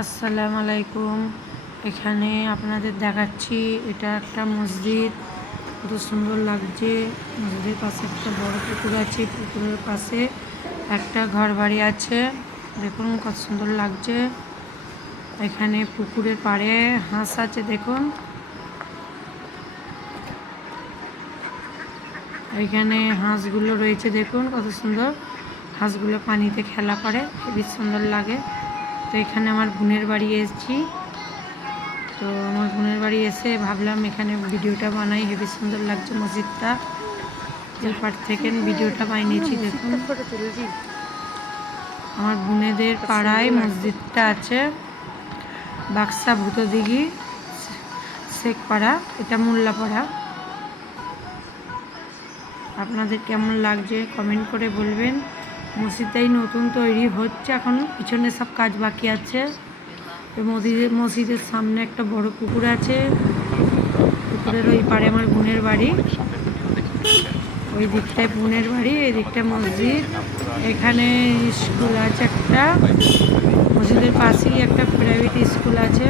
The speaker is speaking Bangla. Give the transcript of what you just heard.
আসসালামু আলাইকুম। এখানে আপনাদের দেখাচ্ছি, এটা একটা মসজিদ, কত সুন্দর লাগছে। মসজিদের পাশে একটা বড় পুকুর আছে, পুকুরের পাশে একটা ঘর বাড়ি আছে, দেখুন কত সুন্দর লাগছে। এখানে পুকুরের পাড়ে হাঁস আছে, দেখুন এখানে হাঁসগুলো রয়েছে, দেখুন কত সুন্দর। হাঁসগুলো পানিতে খেলা করে, খুবই সুন্দর লাগে। তো এখানে আমার বোনের বাড়ি এসেছি, তো আমার বোনের বাড়ি এসে ভাবলাম এখানে ভিডিওটা বানাই, হেবি সুন্দর লাগছে মসজিদটা। এই পার থেকে ভিডিওটা বানিয়েছি, দেখুন আমার বোনেদের পাড়ায় মসজিদটা আছে, বাক্সা ভূতদিঘি শেখপাড়া, এটা মোল্লাপাড়া। আপনাদের কেমন লাগছে কমেন্ট করে বলবেন। মসজিদটাই নতুন তৈরি হচ্ছে, এখন পিছনে সব কাজ বাকি আছে। তো মসজিদের সামনে একটা বড় পুকুর আছে, পুকুরের ওই পাড়ে আমার বোনের বাড়ি, ওই দিকটায় বোনের বাড়ি, এই দিকটায় মসজিদ। এখানে স্কুল আছে একটা, মসজিদের পাশেই একটা প্রাইভেট স্কুল আছে।